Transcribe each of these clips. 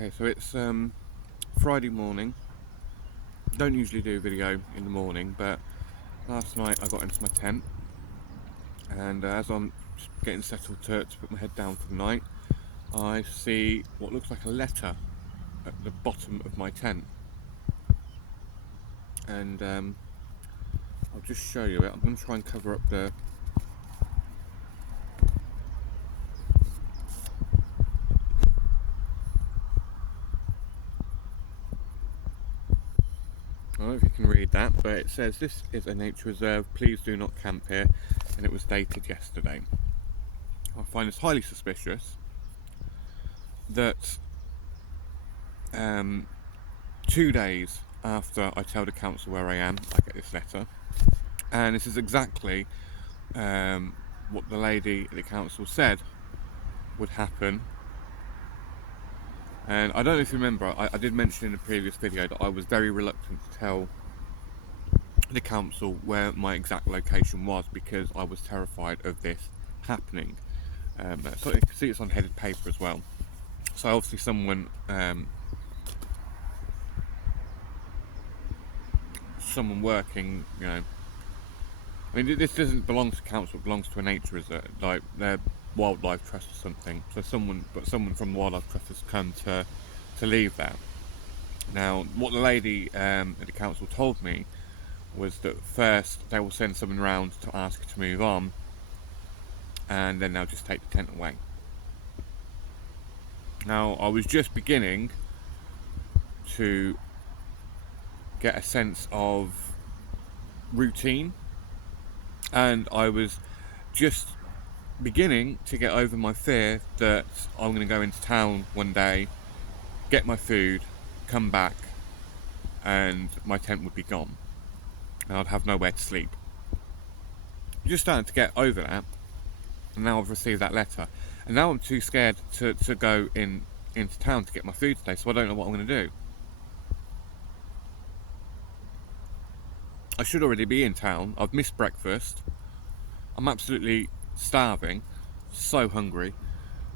Okay, so it's Friday morning. Don't usually do a video in the morning, but last night I got into my tent, and as I'm just getting settled to put my head down for the night, I see what looks like a letter at the bottom of my tent, and I'll just show you it. I'm going to try and cover up the I don't know if you can read that, but it says, "This is a nature reserve, please do not camp here," and it was dated yesterday. I find this highly suspicious that 2 days after I tell the council where I am, I get this letter, and this is exactly what the lady at the council said would happen. And I don't know if you remember, I did mention in the previous video that I was very reluctant to tell the council where my exact location was because I was terrified of this happening. So you can see it's on headed paper as well. So obviously someone working, I mean, this doesn't belong to council, it belongs to a nature reserve, like their wildlife trust or something. So someone from the wildlife trust has come to leave that. Now, what the lady at the council told me was that first they will send someone around to ask to move on, and then they'll just take the tent away. Now, I was just beginning to get a sense of routine, and I was just beginning to get over my fear that I'm going to go into town one day, get my food, come back, and my tent would be gone, and I'd have nowhere to sleep. I'm just starting to get over that, and now I've received that letter, and now I'm too scared to go into town to get my food today, so I don't know what I'm going to do. I should already be in town. I've missed breakfast. I'm absolutely starving, so hungry.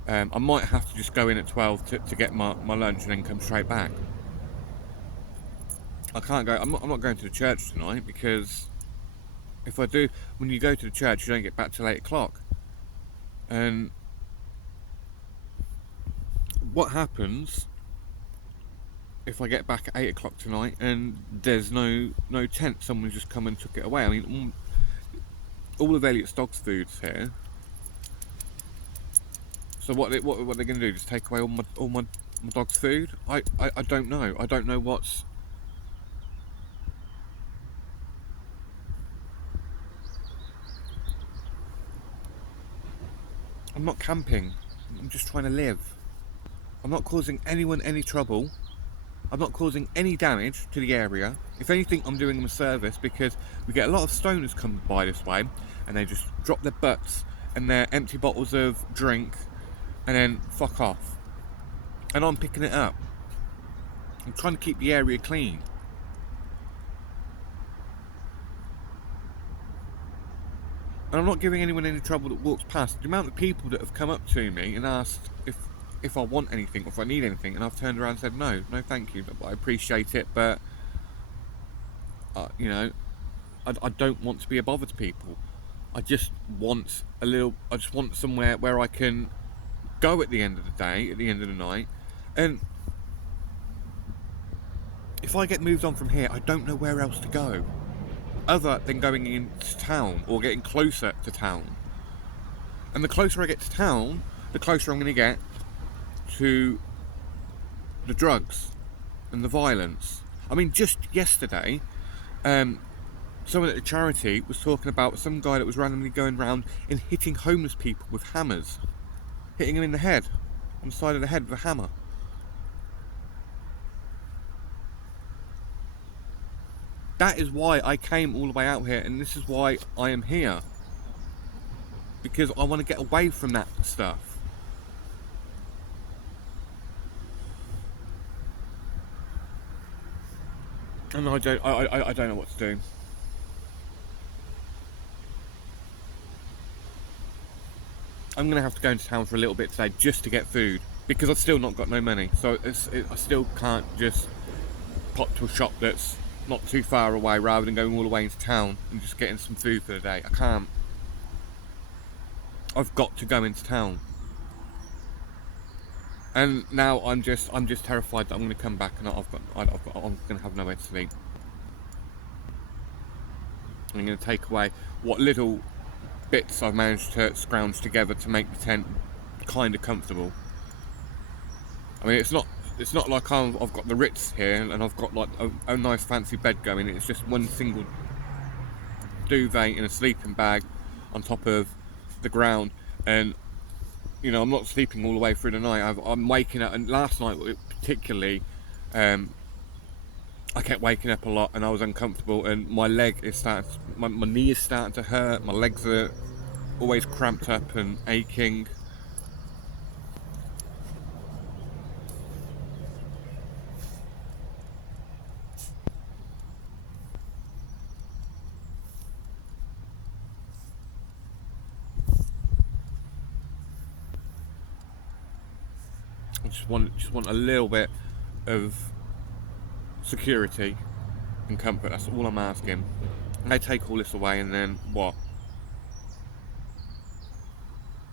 I might have to just go in at 12 to get my lunch and then come straight back. I can't go. I'm not going to the church tonight, because if I do, when you go to the church, you don't get back till 8 o'clock. And what happens if I get back at 8 o'clock tonight and there's no tent? Someone's just come and took it away. I mean, all of Elliot's dog's food's here. So what they're going to do? Just take away all my dog's food? I don't know. I don't know what's. I'm not camping. I'm just trying to live. I'm not causing anyone any trouble. I'm not causing any damage to the area. If anything, I'm doing them a service, because we get a lot of stoners come by this way and they just drop their butts and their empty bottles of drink and then fuck off. And I'm picking it up. I'm trying to keep the area clean. And I'm not giving anyone any trouble that walks past. The amount of people that have come up to me and asked if I want anything or if I need anything, and I've turned around and said no thank you, but I appreciate it, but I don't want to be a bother to people. I just want somewhere where I can go at the end of the day, at the end of the night. And if I get moved on from here, I don't know where else to go other than going into town or getting closer to town. And the closer I get to town, the closer I'm going to get to the drugs and the violence. I mean, just yesterday, someone at the charity was talking about some guy that was randomly going around and hitting homeless people with hammers, hitting them in the head, on the side of the head with a hammer. That is why I came all the way out here, and this is why I am here, because I want to get away from that stuff. And I don't know what to do. I'm going to have to go into town for a little bit today just to get food. because I've still not got no money. So I still can't just pop to a shop that's not too far away rather than going all the way into town and just getting some food for the day. I can't. I've got to go into town. And now I'm just terrified that I'm going to come back and I'm going to have nowhere to sleep. I'm going to take away what little bits I've managed to scrounge together to make the tent kind of comfortable. I mean, it's not like I've got the Ritz here and I've got like a nice fancy bed going. It's just one single duvet in a sleeping bag on top of the ground, and you know, I'm not sleeping all the way through the night. I'm waking up, and last night particularly, I kept waking up a lot, and I was uncomfortable, and my knee is starting to hurt. My legs are always cramped up and aching. I just want a little bit of security and comfort. That's all I'm asking. They take all this away, and then what?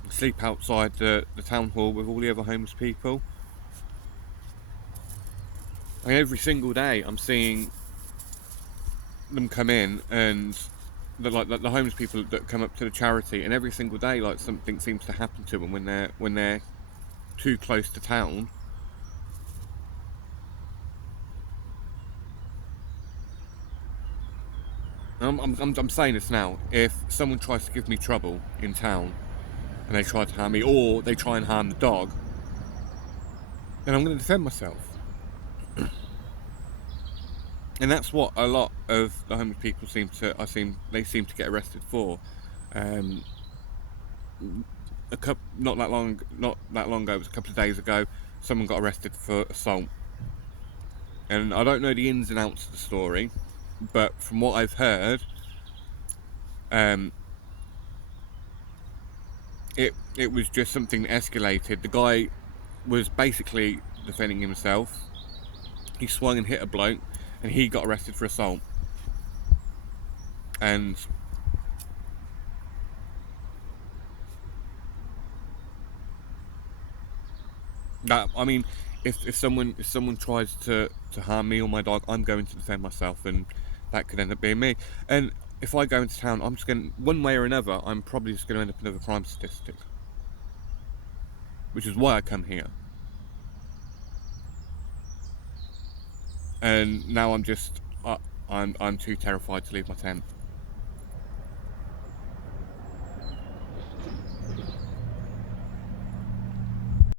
Sleep outside the town hall with all the other homeless people. I mean, every single day I'm seeing them come in, and the homeless people that come up to the charity, and every single day like something seems to happen to them when they're too close to town. I'm saying this now. If someone tries to give me trouble in town and they try to harm me, or they try and harm the dog, then I'm going to defend myself. And that's what a lot of the homeless people seem to get arrested for. Not that long ago, it was a couple of days ago, someone got arrested for assault. And I don't know the ins and outs of the story, but from what I've heard, it was just something that escalated. The guy was basically defending himself. He swung and hit a bloke, and he got arrested for assault. And that, I mean, if someone tries to harm me or my dog, I'm going to defend myself, and that could end up being me. And if I go into town, I'm just going, one way or another, I'm probably just going to end up another crime statistic, which is why I come here. And now I'm too terrified to leave my tent.